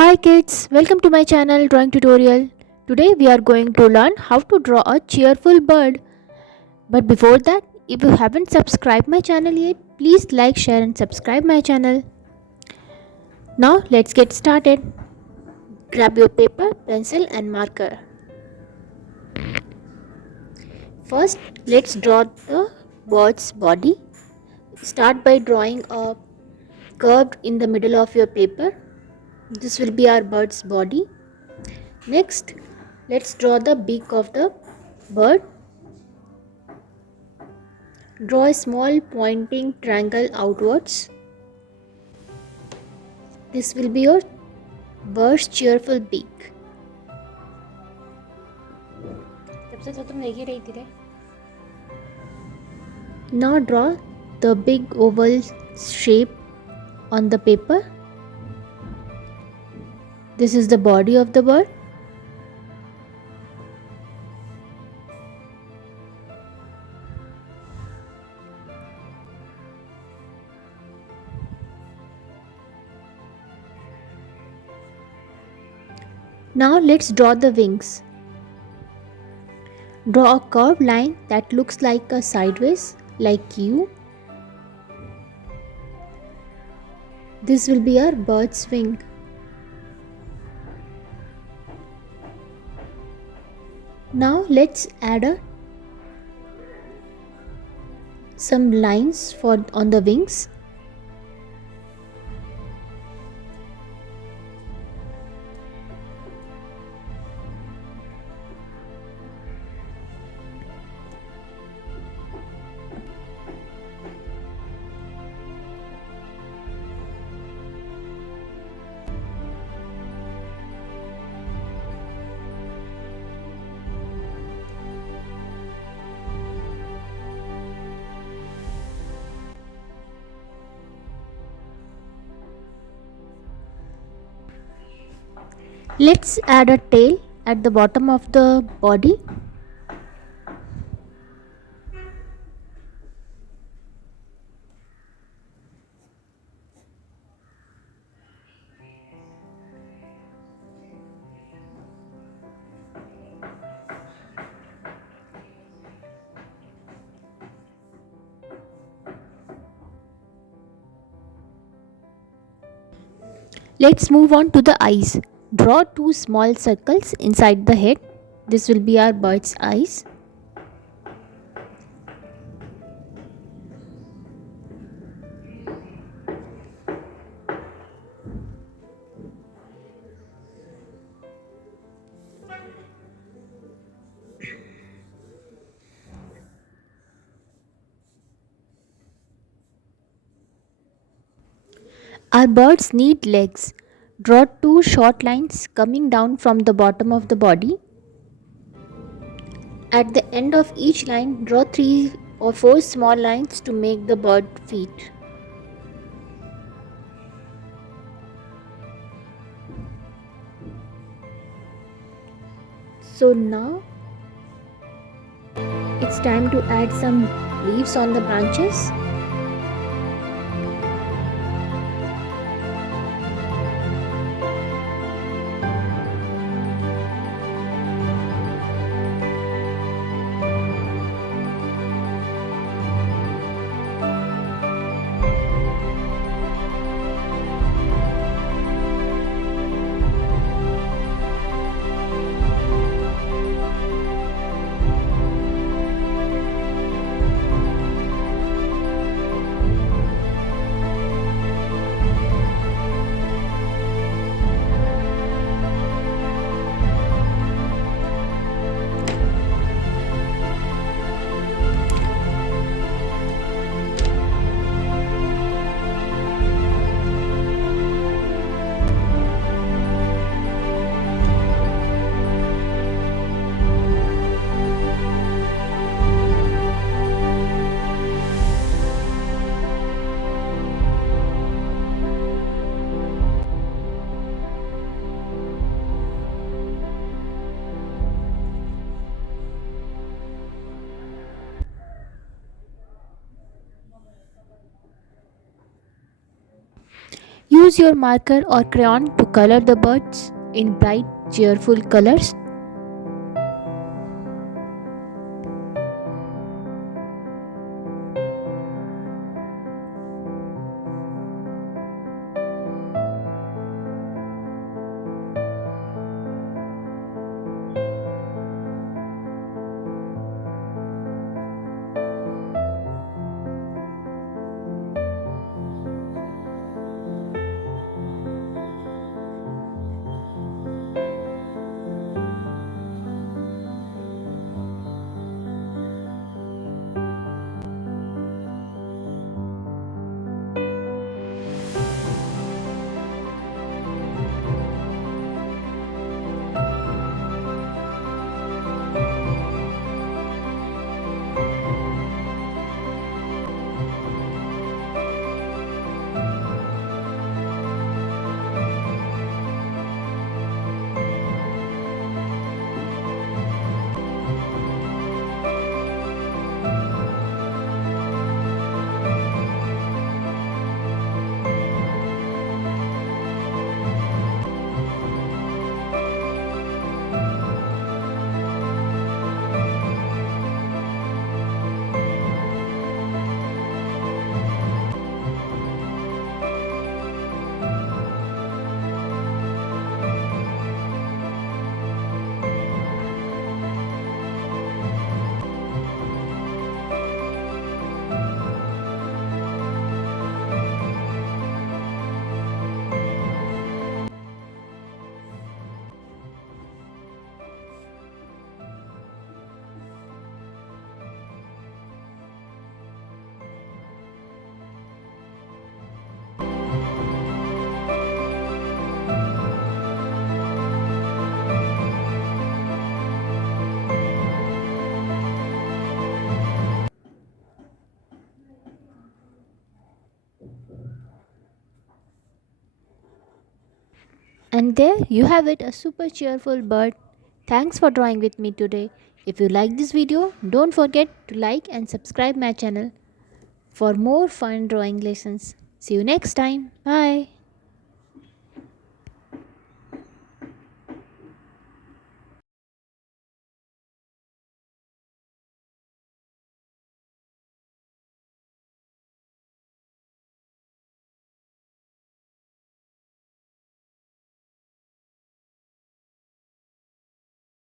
Hi kids, welcome to my channel drawing tutorial. Today we are going to learn how to draw a cheerful bird. But before that, if you haven't subscribed my channel yet, please like, share and subscribe my channel. Now let's get started. Grab your paper, pencil and marker. First, let's draw the bird's body. Start by drawing a curve in the middle of your paper. This will be our bird's body. Next, let's draw the beak of the bird. Draw a small pointing triangle outwards. This will be your bird's cheerful beak. Now draw the big oval shape on the paper. This is the body of the bird. Now let's draw the wings. Draw a curved line that looks like a sideways, like U. This will be our bird's wing. Now let's add some lines on the wings. Let's add a tail at the bottom of the body. Let's move on to the eyes. Draw two small circles inside the head. This will be our bird's eyes. Our birds need legs. Draw two short lines coming down from the bottom of the body. At the end of each line, draw 3 or 4 small lines to make the bird feet. So now it's time to add some leaves on the branches. use your marker or crayon to color the birds in bright, cheerful colors. And there you have it, a super cheerful bird. Thanks for drawing with me today. If you like this video, don't forget to like and subscribe my channel for more fun drawing lessons. See you next time. Bye.